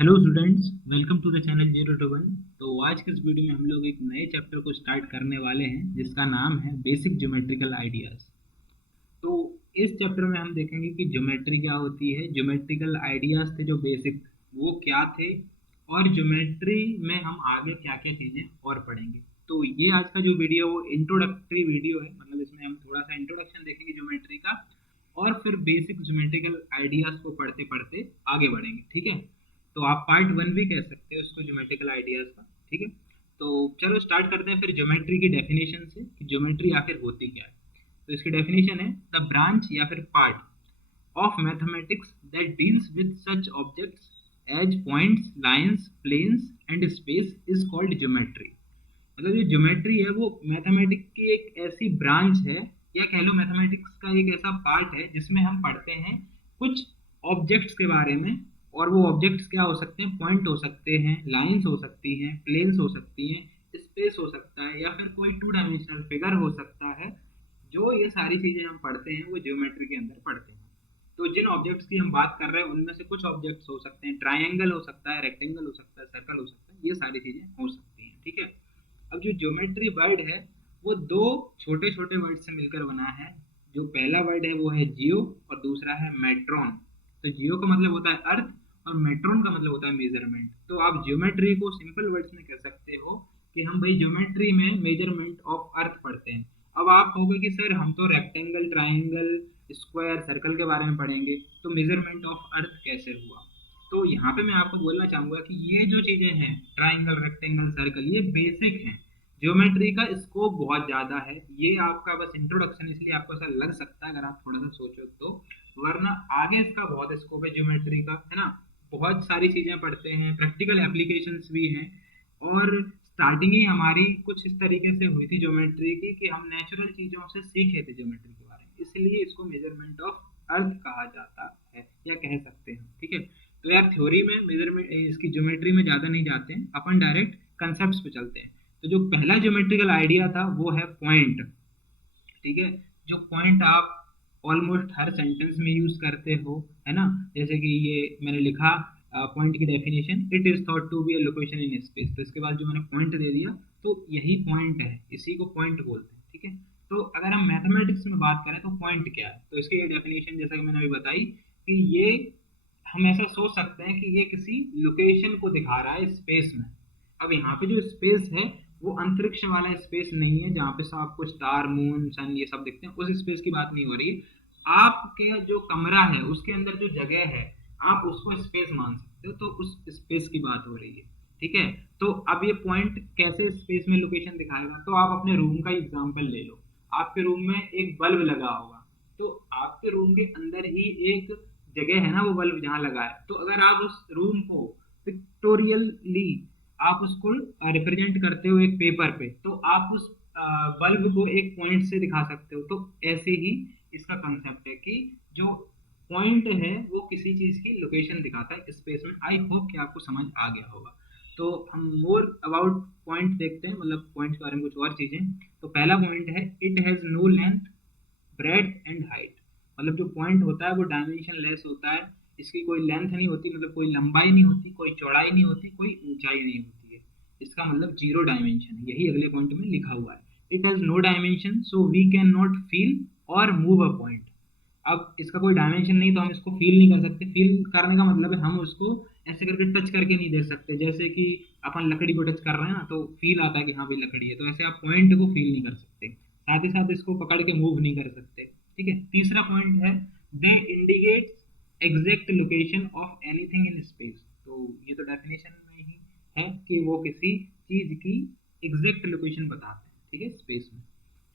Hello students, welcome to the channel 0 to 1। तो आज के इस वीडियो में हम लोग एक नए चैप्टर को स्टार्ट करने वाले हैं जिसका नाम है बेसिक ज्योमेट्रिकल आइडियाज। तो इस चैप्टर में हम देखेंगे कि ज्योमेट्री क्या होती है, ज्योमेट्रिकल आइडियाज थे जो बेसिक वो क्या थे, और ज्योमेट्री में हम आगे क्या क्या चीज़ें और पढ़ेंगे। तो ये आज का जो वीडियो वो इंट्रोडक्टरी वीडियो है, मतलब इसमें हम थोड़ा सा इंट्रोडक्शन देखेंगे ज्योमेट्री का, और फिर बेसिक ज्योमेट्रिकल आइडियाज को पढ़ते पढ़ते आगे बढ़ेंगे। ठीक है, तो आप पार्ट 1 भी कह सकते हो इसको ज्योमेट्रिकल आइडियाज का। ठीक है, तो चलो स्टार्ट करते हैं फिर ज्योमेट्री की डेफिनेशन से कि ज्योमेट्री आखिर होती क्या है। तो इसकी डेफिनेशन है द ब्रांच या फिर part of mathematics that deals with such objects as points, lines, planes and space is called geometry. मतलब जो ज्योमेट्री है वो मैथमेटिक्स की एक ऐसी ब्रांच है, या कह लो मैथमेटिक्स का एक ऐसा पार्ट है जिसमें हम पढ़ते हैं कुछ ऑब्जेक्ट्स के बारे में। और वो ऑब्जेक्ट्स क्या हो सकते हैं, पॉइंट हो सकते हैं, लाइंस हो सकती हैं, प्लेन्स हो सकती हैं, स्पेस हो सकता है, या फिर कोई टू डायमेंशनल फिगर हो सकता है। जो ये सारी चीजें हम पढ़ते हैं वो ज्योमेट्री के अंदर पढ़ते हैं। तो जिन ऑब्जेक्ट्स की हम बात कर रहे हैं उनमें से कुछ ऑब्जेक्ट्स हो सकते हैं, ट्राइंगल हो सकता है, रेक्टेंगल हो सकता है, सर्कल हो सकता है, ये सारी चीजें हो सकती हैं। ठीक है, अब जो ज्योमेट्री वर्ड है वो दो छोटे छोटे वर्ड से मिलकर बना है। जो पहला वर्ड है वो है जियो, और दूसरा है मेट्रॉन। तो जियो का मतलब होता है अर्थ, और मेट्रॉन का मतलब होता है मेजरमेंट। तो आप ज्योमेट्री को सिंपल वर्ड्स में कह सकते हो कि हम भाई ज्योमेट्री में मेजरमेंट ऑफ अर्थ पढ़ते हैं। अब आप कहोगे कि सर हम तो रेक्टेंगल, ट्राइंगल, स्क्वायर, सर्कल के बारे में पढ़ेंगे, तो मेजरमेंट ऑफ अर्थ कैसे हुआ। तो यहाँ पे मैं आपको बोलना चाहूंगा कि ये जो चीजें हैं, ट्राइंगल, रेक्टेंगल, सर्कल, ये बेसिक हैं। ज्योमेट्री का स्कोप बहुत ज्यादा है। ये आपका बस इंट्रोडक्शन, इसलिए आपको ऐसा लग सकता है अगर आप थोड़ा सा सोचो तो, वरना आगे इसका बहुत स्कोप है ज्योमेट्री का, है ना। बहुत सारी चीजें पढ़ते हैं, प्रैक्टिकल एप्लीकेशंस भी हैं। और स्टार्टिंग ही हमारी कुछ इस तरीके से हुई थी ज्योमेट्री की कि हम नेचुरल चीजों से सीखे थे ज्योमेट्री के बारे में, इसलिए इसको मेजरमेंट ऑफ अर्थ कहा जाता है, या कह सकते हैं। ठीक है, तो यार थ्योरी में मेजरमेंट, इसकी ज्योमेट्री में ज्यादा नहीं जाते हैं, अपन डायरेक्ट कंसेप्ट पे चलते हैं। तो जो पहला ज्योमेट्रिकल आइडिया था वो है पॉइंट। ठीक है, जो पॉइंट आप ऑलमोस्ट हर सेंटेंस में यूज करते हो, है ना। जैसे कि ये मैंने लिखा पॉइंट की definition, it is thought to be a location in space. तो इसके बाद जो मैंने पॉइंट दे दिया, तो यही पॉइंट है, इसी को पॉइंट बोलते हैं। ठीक है, तो अगर हम मैथमेटिक्स में बात करें तो पॉइंट क्या है, तो इसकी डेफिनेशन जैसा कि मैंने अभी बताई कि ये, हम ऐसा सोच सकते हैं कि ये किसी लोकेशन को दिखा रहा है स्पेस में। अब यहाँ पे जो स्पेस है वो अंतरिक्ष वाला स्पेस नहीं है जहाँ पे सब आपको स्टार, मून, सन ये सब दिखते हैं, उस स्पेस की बात नहीं हो रही है। आपके जो कमरा है उसके अंदर जो जगह है, आप उसको स्पेस मान सकते हो, तो उस स्पेस की बात हो रही है। ठीक है, तो अब ये पॉइंट कैसे स्पेस में लोकेशन दिखाएगा, तो आप अपने रूम का एग्जांपल ले लो। आपके रूम में एक बल्ब लगा होगा, तो आपके रूम के अंदर ही एक जगह है ना, वो बल्ब जहाँ लगा है, तो अगर आप उस रूम को पिक्टोरियली आप उसको रिप्रेजेंट करते हो एक पेपर पे, तो आप उस बल्ब को एक पॉइंट से दिखा सकते हो। तो ऐसे ही इसका कंसेप्ट है कि जो पॉइंट है वो किसी चीज की लोकेशन दिखाता है स्पेस में। आई होप कि आपको समझ आ गया होगा। तो हम मोर अबाउट पॉइंट देखते हैं, मतलब पॉइंट के बारे में कुछ और चीजें। तो पहला पॉइंट है it has no length, breadth and height. मतलब जो पॉइंट होता है वो डायमेंशन लेस होता है। इसकी कोई लेंथ नहीं होती, मतलब कोई लंबाई नहीं होती, कोई चौड़ाई नहीं होती, कोई ऊंचाई नहीं होती है। इसका मतलब जीरो डायमेंशन है, यही अगले पॉइंट में लिखा हुआ है। It has no dimension so we can not feel or move a point. अब इसका कोई डायमेंशन नहीं तो हम इसको फील नहीं कर सकते। फील करने का मतलब है हम उसको ऐसे करके टच करके नहीं दे सकते, जैसे कि अपन लकड़ी को टच कर रहे हैं ना तो फील आता है कि हाँ भाई लकड़ी है, तो ऐसे आप पॉइंट को फील नहीं कर सकते। साथ ही साथ इसको पकड़ के मूव नहीं कर सकते। ठीक है, तीसरा पॉइंट है they indicate exact location of anything in space. तो ये तो डेफिनेशन में ही है कि वो किसी चीज की एग्जैक्ट लोकेशन बताते हैं, ठीक है, स्पेस में।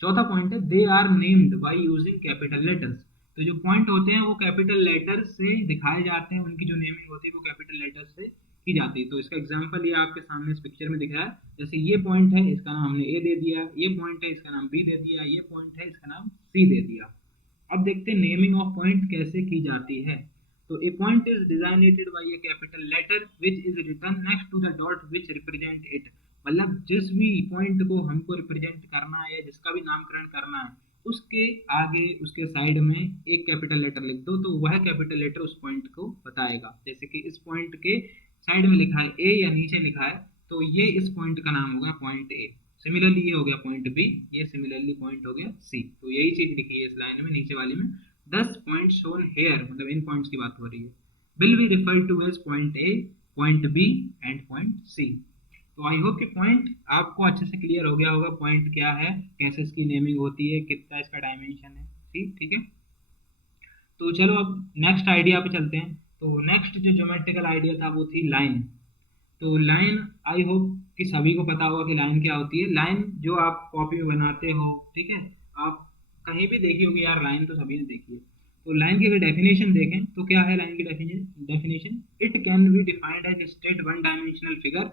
चौथा पॉइंट है they are named by using capital letters. तो जो पॉइंट होते हैं वो कैपिटल लेटर से दिखाए जाते हैं, उनकी जो नेमिंग होती है वो कैपिटल लेटर से की जाती है। तो इसका एग्जांपल ये आपके सामने इस पिक्चर में दिख रहा है। जैसे ये पॉइंट है, इसका नाम हमने ए दे दिया, ये पॉइंट है, इसका नाम बी दे दिया, ये पॉइंट है, इसका नाम सी दे दिया। अब देखते हैं नेमिंग ऑफ पॉइंट कैसे की जाती है। तो a point is designated by a capital letter which is written next to the dot which represent it. मतलब जिस भी पॉइंट को हमको रिप्रेजेंट करना है या जिसका भी नामकरण करना है, उसके आगे उसके साइड में एक कैपिटल लेटर लिख दो, तो वह कैपिटल लेटर उस पॉइंट को बताएगा। जैसे कि इस पॉइंट के साइड में लिखा है ए या नीचे लिखा है, तो ये इस पॉइंट का नाम होगा पॉइंट ए। सिमिलरली ये हो गया पॉइंट बी, ये सिमिलरली पॉइंट हो गया सी। तो यही चीज लिखी है इस लाइन में नीचे वाली में, 10 पॉइंट शोन हेयर, मतलब इन पॉइंट्स की बात हो रही है, will be referred to as point A, point B and point C. तो आई होप कि पॉइंट आपको अच्छे से क्लियर हो गया होगा, पॉइंट क्या है, कैसे इसकी नेमिंग होती है, कितना इसका डायमेंशन है। ठीक ठीक है। तो चलो अब नेक्स्ट आइडिया पे चलते हैं। तो नेक्स्ट जो ज्योमेट्रिकल आइडिया था वो थी लाइन। तो लाइन, आई होप कि सभी को पता होगा कि लाइन क्या होती है। लाइन जो आप कॉपी में बनाते हो, ठीक है, आप कहीं भी देखी होगी यार, लाइन तो सभी ने देखी है। तो लाइन की अगर डेफिनेशन देखें तो क्या है लाइन की definition, it can be defined as straight one dimensional figure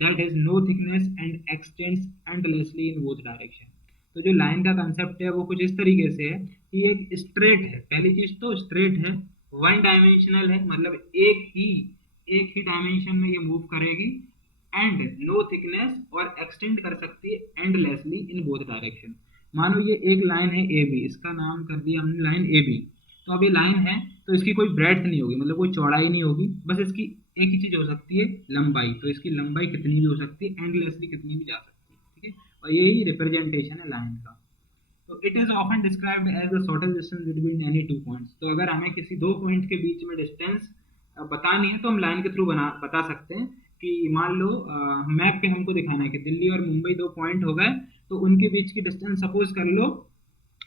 that has no thickness and extends endlessly in both direction. तो जो लाइन का कंसेप्ट है वो कुछ इस तरीके से है कि एक स्ट्रेट है, पहली चीज तो स्ट्रेट है, वन डायमेंशनल है, मतलब एक ही डायमेंशन में ये मूव करेगी, एंड नो थिकनेस, और एक्सटेंड कर सकती है एंडलेसली इन बोथ डायरेक्शन। मानो ये एक लाइन है ए बी, इसका नाम कर दिया हमने लाइन ए बी। तो अब ये लाइन है तो इसकी कोई ब्रेड्थ नहीं होगी, मतलब कोई चौड़ाई नहीं होगी, बस इसकी एक ही चीज हो सकती है, लंबाई। तो इसकी लंबाई कितनी भी हो सकती है, एंडलेसली कितनी भी जा सकती है, ठीक है। और यही रिप्रेजेंटेशन है लाइन का। तो it is often described as the shortest distance between any two points. तो अगर हमें किसी दो पॉइंट के बीच में डिस्टेंस बतानी है तो हम लाइन के थ्रू बता सकते हैं। कि मान लो मैप पे हमको दिखाना है कि दिल्ली और मुंबई दो पॉइंट हो गए, तो उनके बीच की डिस्टेंस सपोज कर लो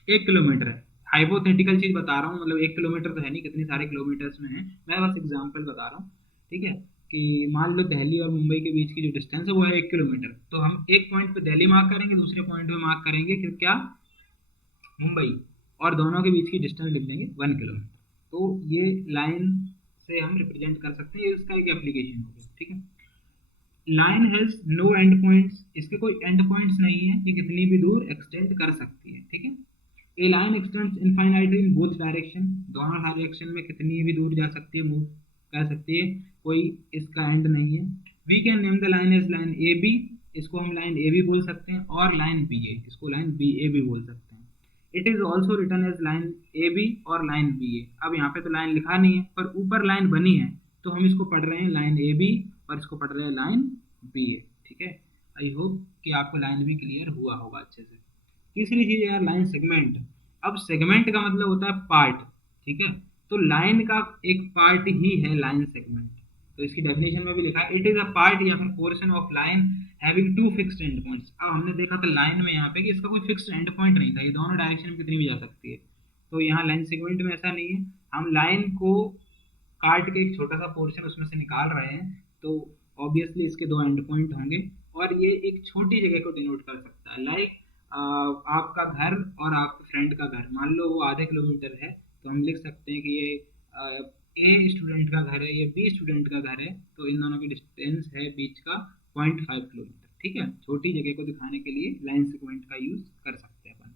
1 किलोमीटर है। हाइपोथेटिकल चीज बता रहा हूँ, मतलब 1 किलोमीटर तो है नहीं, कितनी सारे किलोमीटर्स में है, मैं बस एग्जाम्पल बता रहा हूँ, ठीक है। कि मान लो दिल्ली और मुंबई के बीच की जो डिस्टेंस है वो है 1 किलोमीटर, तो हम एक पॉइंट पे दिल्ली मार्क करेंगे, दूसरे पॉइंट पे मार्क करेंगे कि क्या, मुंबई, और दोनों के बीच की डिस्टेंस लिख देंगे 1 किलोमीटर। तो ये लाइन से हम रिप्रेजेंट कर सकते हैं, ये इसका एक एप्लीकेशन हो गया, ठीक है। Line has no end points, इसके कोई एंड पॉइंट्स नहीं है, ये कितनी भी दूर एक्सटेंड कर सकती है, ठीक है। A line extends infinitely in both direction, दोनों डायरेक्शन में कितनी भी दूर जा सकती है, मूव कर सकती है, कोई इसका एंड नहीं है। We can name the line as line A B, इसको हम लाइन ए बी बोल सकते हैं, और लाइन बी ए, इसको लाइन बी ए भी बोल सकते हैं। It is also written as line A B or line B A. अब यहाँ पे तो लाइन लिखा नहीं है, पर ऊपर लाइन बनी है, तो हम इसको पढ़ रहे हैं लाइन ए बी, और इसको पढ़ रहे हैं लाइन बी ए, ठीक है। आई होप कि आपको लाइन भी क्लियर हुआ होगा अच्छे से। तीसरी चीज यार, लाइन सेगमेंट। अब सेगमेंट का मतलब होता है पार्ट, ठीक है। तो लाइन का एक पार्ट ही है लाइन सेगमेंट। तो इसकी डेफिनेशन में भी लिखा है, इट इज अ पार्ट या फिर portion of line having two fixed end points. अब हमने देखा था लाइन में यहाँ पे कि इसका कोई फिक्स्ड एंड पॉइंट नहीं था, ये दोनों डायरेक्शन में कितनी भी जा सकती है। तो यहाँ लाइन सेगमेंट में ऐसा नहीं है, हम लाइन को काट के एक छोटा सा पोर्शन उसमें से निकाल रहे हैं, तो ऑब्वियसली इसके दो एंड पॉइंट होंगे, और ये एक छोटी जगह को डिनोट कर सकता है। लाइक आपका घर और आपके फ्रेंड का घर, मान लो वो आधे किलोमीटर है, तो हम लिख सकते हैं कि ये ए स्टूडेंट का घर है, ये बी स्टूडेंट का घर है, तो इन दोनों की डिस्टेंस है बीच का 0.5 किलोमीटर, ठीक है। छोटी जगह को दिखाने के लिए लाइन सेगमेंट का यूज कर सकते हैं अपन।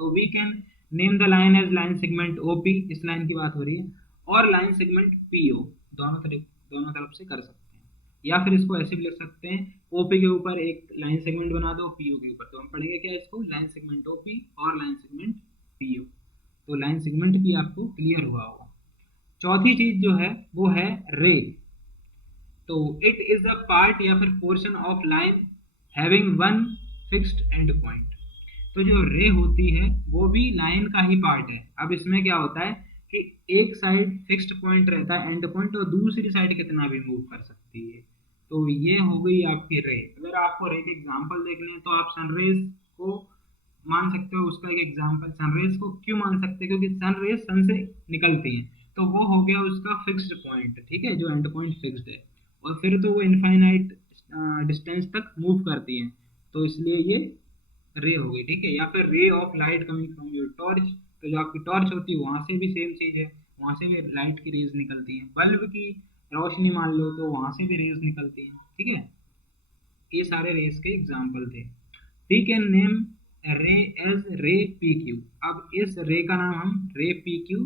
तो we can name the line as line segment O P, इस लाइन की बात हो रही है, और लाइन सेगमेंट पीओ, दोनों तरफ से कर सकते हैं। या फिर इसको ऐसे भी लिख सकते हैं, ओपी के ऊपर एक लाइन सेगमेंट बना दो, पीओ के ऊपर, तो हम पढ़ेंगे क्या इसको, लाइन सेगमेंट ओपी और लाइन सेगमेंट पीओ। तो लाइन सेगमेंट भी आपको क्लियर हुआ होगा। चौथी चीज जो है वो है रे। तो इट इज अ पार्ट या फिर portion of line having one fixed and point. तो जो रे होती है वो भी लाइन का ही पार्ट है। अब इसमें क्या होता है कि एक साइड फिक्स्ड पॉइंट रहता है एंड पॉइंट, और दूसरी साइड कितना भी मूव कर सकती है। तो ये हो गई आपकी रे। अगर आपको रे के एग्जांपल देखने हैं तो आप सनरेज को मान सकते हो, उसका एक एग्जांपल, सनरेज को क्यों मान सकते हैं, क्योंकि सनरेज सन से निकलती हैं, तो वो हो गया उसका फिक्स्ड पॉइंट, ठीक है, जो एंड पॉइंट फिक्स्ड है। और फिर तो वो इनफाइनाइट डिस्टेंस तक मूव करती हैं, तो इसलिए ये रे हो गई, ठीक है। या फिर ray of light coming from your torch, तो जो आपकी टॉर्च होती है वहां से भी सेम चीज है, वहां से भी लाइट की रेज निकलती हैं। बल्ब की रोशनी मान लो तो वहां से भी रेज निकलती हैं, ठीक है। ये सारे रेस के एग्जाम्पल थे। वी कैन नेम रे एज रे पी क्यू। अब इस रे का नाम हम रे पी क्यू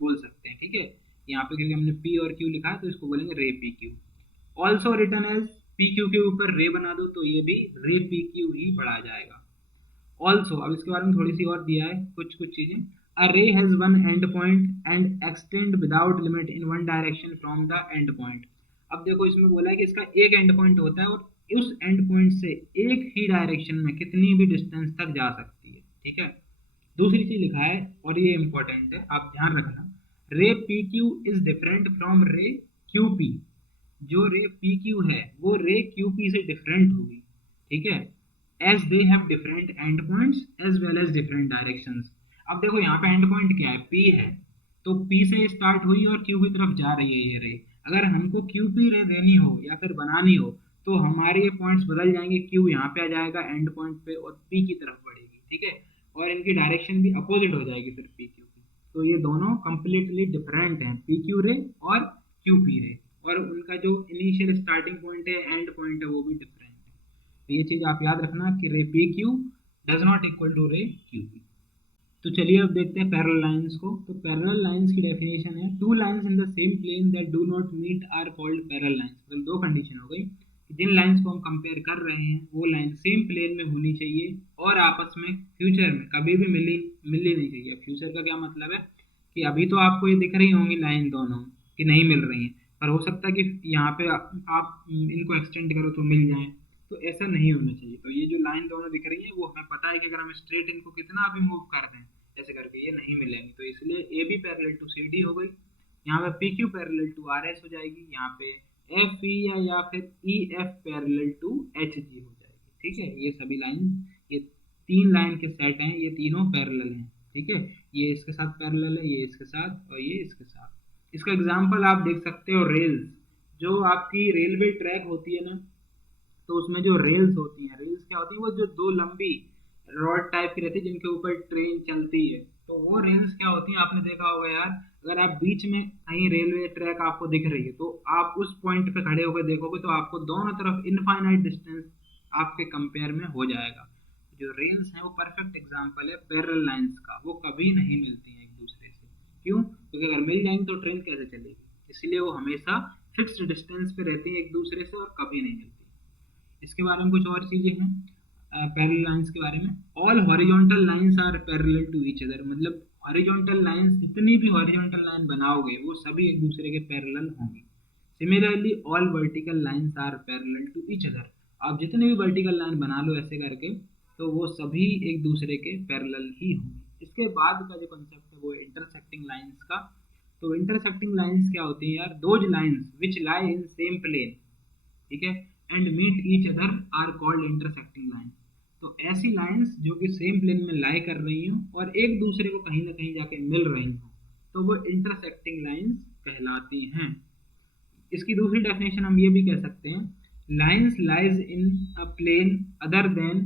बोल सकते हैं, ठीक है। यहाँ पे क्योंकि हमने पी और क्यू लिखा है तो इसको बोलेंगे ray P Q. Also written as, P Q के ऊपर रे बना दो तो ये भी रे पी क्यू ही पढ़ा जाएगा। ऑल्सो, अब इसके बारे में थोड़ी सी और दिया है कुछ कुछ चीजें। अ रे has one and point and extend without limit in one direction from the end point. अब देखो इसमें बोला है कि इसका एक एंड पॉइंट होता है और उस एंड पॉइंट से एक ही डायरेक्शन में कितनी भी डिस्टेंस तक जा सकती है, ठीक है। दूसरी चीज लिखा है और ये इंपॉर्टेंट है, आप ध्यान रखना, रे P Q is different from रे क्यू पी। जो रे पी क्यू है वो रे क्यू पी से डिफरेंट होगी, ठीक है, as they have different end points as well as different directions. अब देखो यहाँ पे एंड पॉइंट क्या है, पी है, तो पी से स्टार्ट हुई और क्यू की तरफ जा रही है ये रे। अगर हमको क्यू पी रे देनी हो या फिर बनानी हो तो हमारे ये पॉइंट्स बदल जाएंगे, क्यू यहाँ पे आ जाएगा एंड पॉइंट पे और पी की तरफ बढ़ेगी, ठीक है, और इनकी डायरेक्शन भी अपोजिट हो जाएगी फिर पी क्यू की। तो ये दोनों कंप्लीटली डिफरेंट हैं, पी क्यू रे और क्यू पी रे, और उनका जो इनिशियल स्टार्टिंग पॉइंट है एंड पॉइंट है वो भी डिफरेंट है। तो ये चीज आप याद रखना कि ray P Q does not equal to ray Q P. तो चलिए अब देखते हैं पैरेलल लाइंस को। तो पैरेलल लाइंस की डेफिनेशन है, two lines in the same plane that do not meet are called parallel lines. मतलब दो कंडीशन हो गई कि जिन लाइंस को हम कंपेयर कर रहे हैं वो लाइन सेम प्लेन में होनी चाहिए और आपस में फ्यूचर में कभी भी मिलनी नहीं चाहिए। फ्यूचर का क्या मतलब है कि अभी तो आपको ये दिख रही होंगी लाइन दोनों कि नहीं मिल रही है, पर हो सकता है कि यहाँ पे आप इनको एक्सटेंड करो तो मिल जाए, तो ऐसा नहीं होना चाहिए। तो ये जो लाइन दोनों दिख रही है वो हमें पता है कि अगर हम स्ट्रेट इनको कितना भी मूव कर दें ऐसे करके ये नहीं मिलेंगी, तो इसलिए A B parallel to C D हो गई, यहाँ पे P Q parallel to R S हो जाएगी, यहाँ पे एफ ई या फिर E F parallel to H G हो जाएगी, ठीक है। ये सभी लाइन, ये तीन लाइन के सेट हैं, ये तीनों पैरेलल हैं, ठीक है, ये इसके साथ पैरेलल है, ये इसके साथ और ये इसके साथ। इसका एग्जाम्पल आप देख सकते हो, रेल्स, जो आपकी रेलवे ट्रैक होती है ना, तो उसमें जो रेल्स होती हैं, रेल्स क्या होती है, वो जो दो लंबी रॉड टाइप की रहती है जिनके ऊपर ट्रेन चलती है, तो वो रेल्स क्या होती हैं आपने देखा होगा यार। अगर आप बीच में कहीं रेलवे ट्रैक आपको दिख रही है तो आप उस पॉइंट पे खड़े होकर देखोगे तो आपको दोनों तरफ इनफाइनाइट डिस्टेंस आपके कंपेयर में हो जाएगा। जो रेल्स हैं वो परफेक्ट एग्जांपल है पैरेलल लाइंस का, वो कभी नहीं मिलती हैं एक दूसरे से। क्यों? क्योंकि अगर मिल जाएंगी तो ट्रेन कैसे चलेगी, इसलिए वो हमेशा फिक्स्ड डिस्टेंस पे रहती हैं एक दूसरे से और कभी नहीं मिलती। इसके बारे में कुछ और चीजें हैं पैरेलल लाइंस के बारे में। All horizontal lines are parallel to each other, मतलब हॉरिजॉन्टल लाइंस, जितनी भी हॉरिजॉन्टल लाइन बनाओगे वो सभी एक दूसरे के पैरेलल होंगी। Similarly all vertical lines are parallel to each other, आप जितनी भी वर्टिकल लाइन बना लो ऐसे करके तो वो सभी एक दूसरे के पैरेलल ही होंगे। इसके बाद का जो कंसेप्ट है वो इंटरसेक्टिंग लाइंस का। तो इंटरसेक्टिंग लाइंस क्या होती है यार, those lines which lie in same plane, ठीक है, and meet each other are called intersecting line. तो ऐसी लाइंस जो कि सेम प्लेन में लाई कर रही हो और एक दूसरे को कहीं ना कहीं जाके मिल रही हो तो वो इंटरसेक्टिंग लाइंस कहलाती हैं। इसकी दूसरी डेफिनेशन हम ये भी कह सकते हैं, lines lies in a plane other than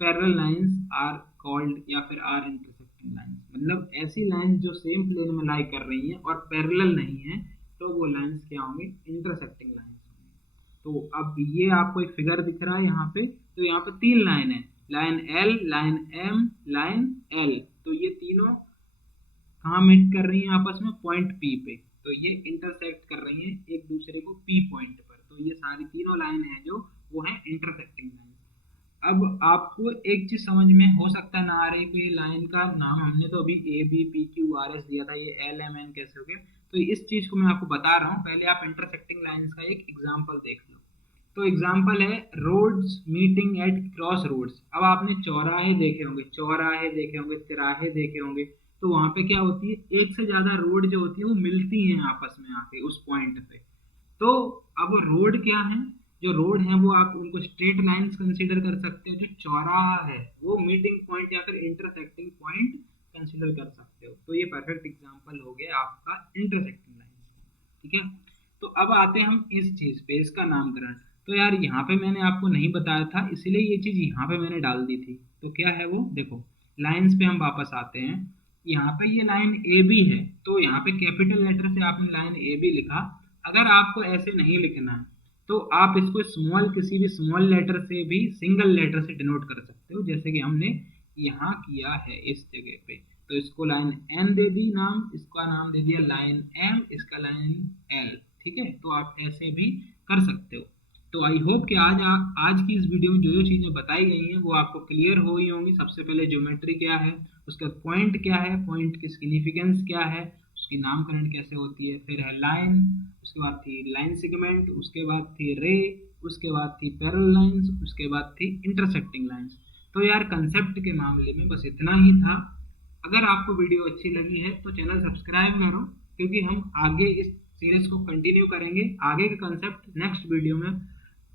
parallel lines are called या फिर आर इंटरसेक्टिंग लाइंस। मतलब ऐसी लाइंस जो सेम प्लेन में लाई कर रही हैं और पैरेलल नहीं है तो वो लाइंस क्या होंगे, इंटरसेक्टिंग लाइंस। तो अब ये आपको एक फिगर दिख रहा है यहाँ पे, तो यहाँ पे तीन लाइन है, line L, line M, line L, तो ये तीनों कहाँ मीट कर रही हैं आपस में, पॉइंट पी पे। तो ये इंटरसेक्ट कर रही हैं एक दूसरे को पी पॉइंट पर, तो ये सारी तीनों लाइन है जो वो है इंटरसेक्टिंग लाइन। अब आपको एक चीज समझ में हो सकता है ना आ रही कि लाइन का नाम हमने तो अभी A B P Q R S दिया था, ये एल एम एन कैसे हो गया, तो इस चीज को मैं आपको बता रहा हूँ, पहले आप इंटरसेक्टिंग लाइंस का एक एग्जांपल देख लो। तो एग्जांपल है roads meeting at crossroads. अब आपने चौराहे देखे होंगे, चौराहे देखे होंगे, तिराहे देखे होंगे, तो वहां पे क्या होती है, एक से ज्यादा रोड जो होती है वो मिलती हैं आपस में आके उस पॉइंट पे। तो अब रोड क्या है, जो रोड है वो आप उनको स्ट्रेट लाइंस कंसीडर कर सकते हो, जो चौराहा है वो मीटिंग पॉइंट या फिर इंटरसेक्टिंग पॉइंट कंसीडर कर सकते हो। तो ये परफेक्ट एग्जांपल हो गया आपका इंटरसेक्टिंग लाइन, ठीक है। तो अब आते हैं हम इस चीज पे, इसका नामकरण। तो यार यहाँ पे मैंने आपको नहीं बताया था इसलिए ये चीज यहाँ पे मैंने डाल दी थी। तो क्या है वो, देखो लाइंस पे हम वापस आते हैं। यहाँ पे ये लाइन ए बी है, तो यहाँ पे कैपिटल लेटर से आपने लाइन ए बी लिखा। अगर आपको ऐसे नहीं लिखना है तो आप इसको स्मॉल, किसी भी स्मॉल लेटर से भी सिंगल लेटर से डिनोट कर सकते हो, जैसे कि हमने यहाँ किया है इस जगह पे। तो इसको लाइन एन दे दी नाम, इसका नाम दे दिया लाइन एम, इसका लाइन एल, ठीक है। तो आप ऐसे भी कर सकते हो। तो आई होप कि आज की इस वीडियो में जो जो चीज़ें बताई गई हैं वो आपको क्लियर हो गई होंगी। सबसे पहले ज्योमेट्री क्या है, उसका पॉइंट क्या है, पॉइंट की सिग्निफिकेंस क्या है, उसकी नामकरण कैसे होती है, फिर है लाइन, उसके बाद थी लाइन सेगमेंट, उसके बाद थी रे, उसके बाद थी पैरेलल लाइंस, उसके बाद थी इंटरसेक्टिंग लाइंस। तो यार कंसेप्ट के मामले में बस इतना ही था। अगर आपको वीडियो अच्छी लगी है तो चैनल सब्सक्राइब करो, क्योंकि हम आगे इस सीरीज को कंटिन्यू करेंगे, आगे के कंसेप्ट नेक्स्ट वीडियो में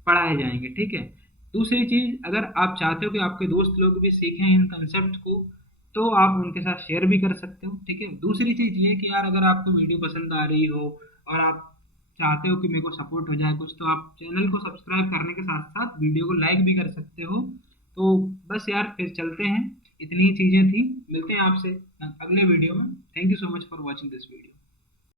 पढ़ाए जाएंगे, ठीक है। दूसरी चीज, अगर आप चाहते हो कि आपके दोस्त लोग भी सीखें इन कंसेप्ट को, तो आप उनके साथ शेयर भी कर सकते हो, ठीक है। दूसरी चीज ये कि यार अगर आपको वीडियो पसंद आ रही हो और आप चाहते हो कि मेरे को सपोर्ट हो जाए कुछ, तो आप चैनल को सब्सक्राइब करने के साथ साथ वीडियो को लाइक भी कर सकते हो। तो बस यार फिर चलते हैं, इतनी ही चीजें थी, मिलते हैं आपसे अगले वीडियो में। Thank you so much for watching this video.